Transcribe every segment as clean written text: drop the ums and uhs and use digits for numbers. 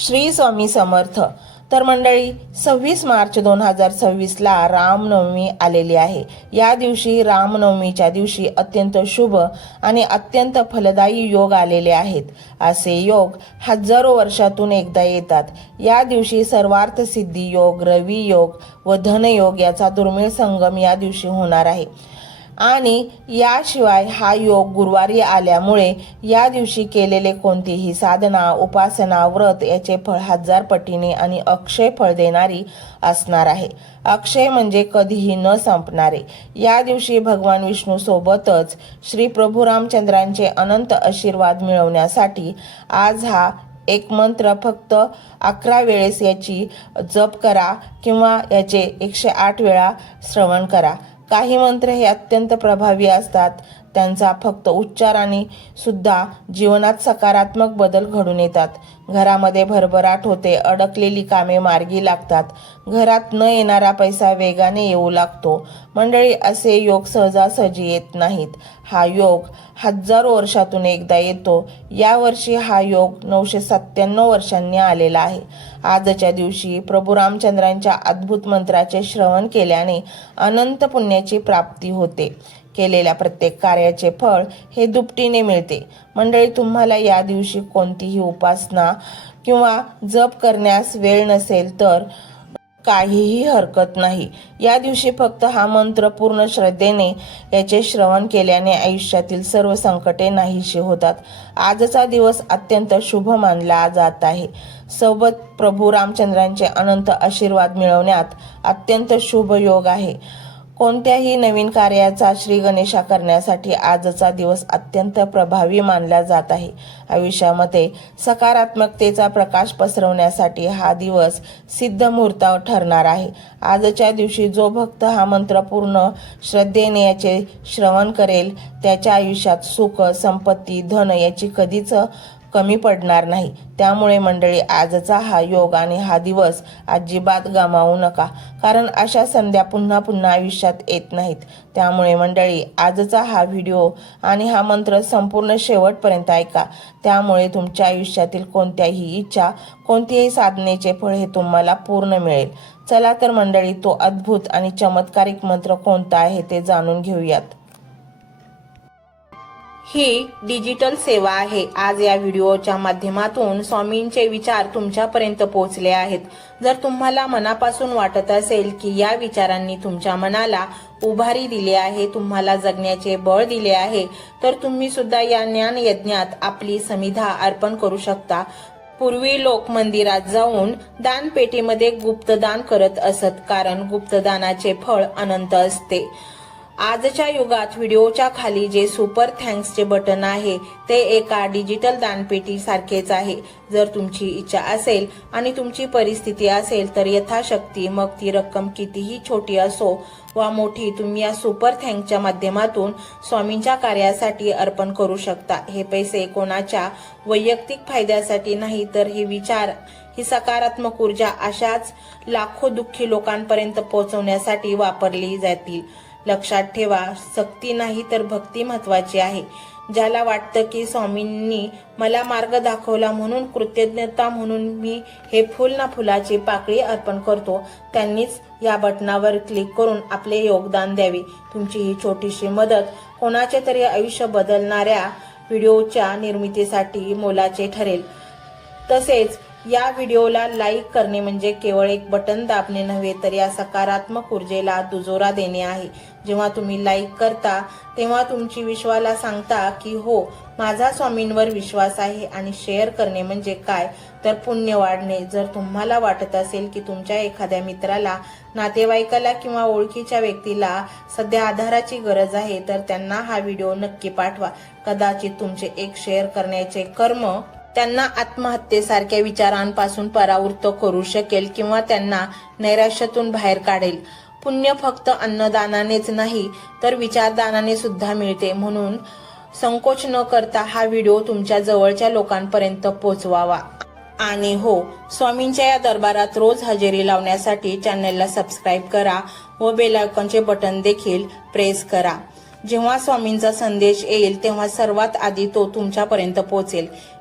श्री स्वामी समर्थ। तर मंडळी 26 मार्च 2026 ला रामनवमी आलेली आहे। या दिवशी रामनवमीच्या दिवशी अत्यंत शुभ आणि अत्यंत फलदायी योग आलेले आहेत। असे योग हजारो वर्षातून एकदा येतात। या दिवशी सर्वार्थ सिद्धी योग, रवी योग व धन योग याचा दुर्मिळ संगम या दिवशी होणार आहे। आणि याशिवाय हा योग गुरुवारी आल्यामुळे या दिवशी केलेले कोणतीही साधना, उपासना, व्रत याचे फळ 1000 पटीने आणि अक्षय फळ देणारी असणार आहे। अक्षय म्हणजे कधीही न संपणारे। या दिवशी भगवान विष्णू सोबतच श्री प्रभू रामचंद्रांचे अनंत आशीर्वाद मिळवण्यासाठी आज हा एक मंत्र फक्त 11 वेळेस याची जप करा किंवा याचे 108 वेळा श्रवण करा। काही मंत्र हे अत्यंत प्रभावी असतात, त्यांचा फक्त उच्चाराने सुद्धा जीवनात सकारात्मक बदल घडून येतात। घरामध्ये भरभराट होते, अडकलेली कामे मार्गी लागतात, घरात न येणारा पैसा वेगाने येऊ लागतो। मंडळी, असे योग सहजासहजी येत नाहीत। हा योग हजारो वर्षातून एकदा येतो। या वर्षी हा योग 997 वर्षांनी आलेला आहे। आजच्या दिवशी प्रभू रामचंद्रांच्या अद्भुत मंत्राचे श्रवण केल्याने अनंत पुण्याची प्राप्ती होते। केलेल्या प्रत्येक कार्याचे फळ हे दुपटीने मिळते। मंडळी, तुम्हाला या दिवशी कोणतीही उपासना किंवा जप करण्यास वेळ नसेल तर काहीही हरकत नाही। या दिवशी फक्त हा मंत्र पूर्ण श्रद्धेने याचे श्रवण केल्याने आयुष्यातील सर्व संकटे नाहीशी होतात। आजचा दिवस अत्यंत शुभ मानला जात आहे। सोबत प्रभू रामचंद्रांचे अनंत आशीर्वाद मिळवण्यात अत्यंत शुभ योग आहे। कोणत्याही नवीन कार्याचा श्री गणेशा करण्यासाठी आजचा दिवस अत्यंत प्रभावी मानला जात आहे। आयुष्यामध्ये सकारात्मकतेचा प्रकाश पसरवण्यासाठी हा दिवस सिद्ध मुहूर्त ठरणार आहे। आजच्या दिवशी जो भक्त हा मंत्र पूर्ण श्रद्धेने याचे श्रवण करेल त्याच्या आयुष्यात सुख, संपत्ती, धन याची कधीच कमी पडणार नाही। त्यामुळे मंडळी, आजचा हा योग आणि हा दिवस अजिबात गमावू नका, कारण अशा संध्या पुन्हा पुन्हा आयुष्यात येत नाहीत। त्यामुळे मंडळी, आजचा हा व्हिडिओ आणि हा मंत्र संपूर्ण शेवटपर्यंत ऐका। त्यामुळे तुमच्या आयुष्यातील कोणत्याही इच्छा, कोणत्याही साधनेचे फळ हे तुम्हाला पूर्ण मिळेल। चला तर मंडळी, तो अद्भुत आणि चमत्कारिक मंत्र कोणता आहे ते जाणून घेऊयात। ही डिजिटल सेवा आहे। आज या व्हिडिओच्या माध्यमातून स्वामींचे विचार तुमच्यापर्यंत पोहोचले आहेत। जर तुम्हाला मनापासून वाटत असेल की या विचारांनी तुमच्या मनाला उभारी दिली आहे, तुम्हाला जगण्याचे बळ दिले आहे, तर तुम्ही सुद्धा या ज्ञान यज्ञात आपली समिधा अर्पण करू शकता। पूर्वी लोक मंदिरात जाऊन दानपेटीमध्ये गुप्तदान करत असत, कारण गुप्तदानाचे फळ अनंत असते। आजच्या युगात व्हिडिओच्या खाली जे सुपर थँक्सचे बटन आहे ते एका डिजिटल दानपेटी सारखेच आहे। जर तुमची इच्छा असेल आणि तुमची परिस्थिती असेल तर यथाशक्ती, मग ती रक्कम कितीही छोटी असो वा मोठी, तुम्ही या सुपर थँक्सच्या माध्यमातून स्वामींच्या कार्यासाठी अर्पण करू शकता। हे पैसे कोणाच्या वैयक्तिक फायद्यासाठी नाही, तर हे विचार, ही सकारात्मक ऊर्जा अशाच लाखो दुःखी लोकांपर्यंत पोहोचवण्यासाठी वापरली जातील। लक्षात ठेवा, सक्ती नाही तर भक्ती महत्वाची आहे। ज्याला वाटतं की स्वामींनी मला मार्ग दाखवला म्हणून कृतज्ञता म्हणून मी हे फुल ना फुलाची पाकळी अर्पण करतो, त्यांनीच या बटनावर क्लिक करून आपले योगदान द्यावे। तुमची ही छोटीशी मदत कोणाचे तरी आयुष्य बदलणाऱ्या व्हिडिओच्या निर्मितीसाठी मोलाचे ठरेल। तसेच या व्हिडिओला लाईक करणे म्हणजे केवळ एक बटन दाबणे नव्हे, तर या सकारात्मक ऊर्जेला दुजोरा देणे आहे। जेव्हा तुम्ही लाईक करता तेव्हा तुमची विश्वाला सांगता की हो, माझा स्वामींवर विश्वास आहे। आणि शेअर करणे म्हणजे काय, तर पुण्य वाढणे। जर तुम्हाला वाटत असेल की तुमच्या एखाद्या मित्राला, नातेवाईकाला किंवा ओळखीच्या व्यक्तीला सध्या आधाराची गरज आहे, तर त्यांना हा व्हिडिओ नक्की पाठवा। कदाचित तुमचे एक शेअर करण्याचे कर्म त्यांना आत्महत्येसारख्या विचारांपासून परावृत्त करू शकेल किंवा त्यांना नैराश्यातून बाहेर काढेल। पुण्य फक्त अन्नदानानेच नाही तर विचारदानाने सुद्धा मिळते। म्हणून संकोच न करता हा व्हिडिओ तुमच्या जवळच्या लोकांपर्यंत पोहोचवावा। आणि हो, स्वामींच्या या दरबारात रोज हजेरी लावण्यासाठी चॅनलला सबस्क्राईब करा व बेल आयकॉनचे बटन देखील प्रेस करा। जेव्हा स्वामींचा संदेश येईल तेव्हा सर्वात आधी तो तुमच्यापर्यंत पोहोचेल।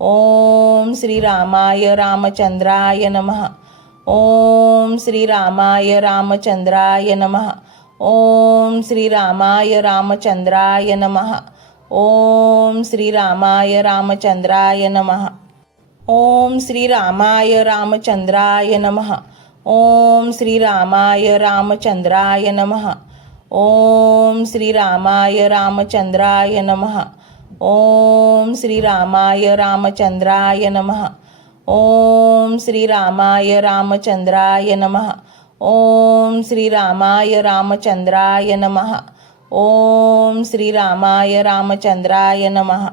ओम श्रीरामाय रामचंद्राय नमः. ओम श्रीरामाय रामचंद्राय नमः. ओम श्रीरामाय रामचंद्राय नमः. ओम श्रीरामाय रामचंद्राय नमः. ओम श्रीरामाय रामचंद्राय नमः. ओम श्रीरामाय रामचंद्राय नमः. ओम श्रीरामाय रामचंद्राय नमः. ओम श्रीरामाय रामचंद्राय नमः. ओम श्रीरामाय रामचंद्राय नमः. ओम श्रीरामाय रामचंद्राय नमः. ओम श्रीरामाय रामचंद्राय नमः.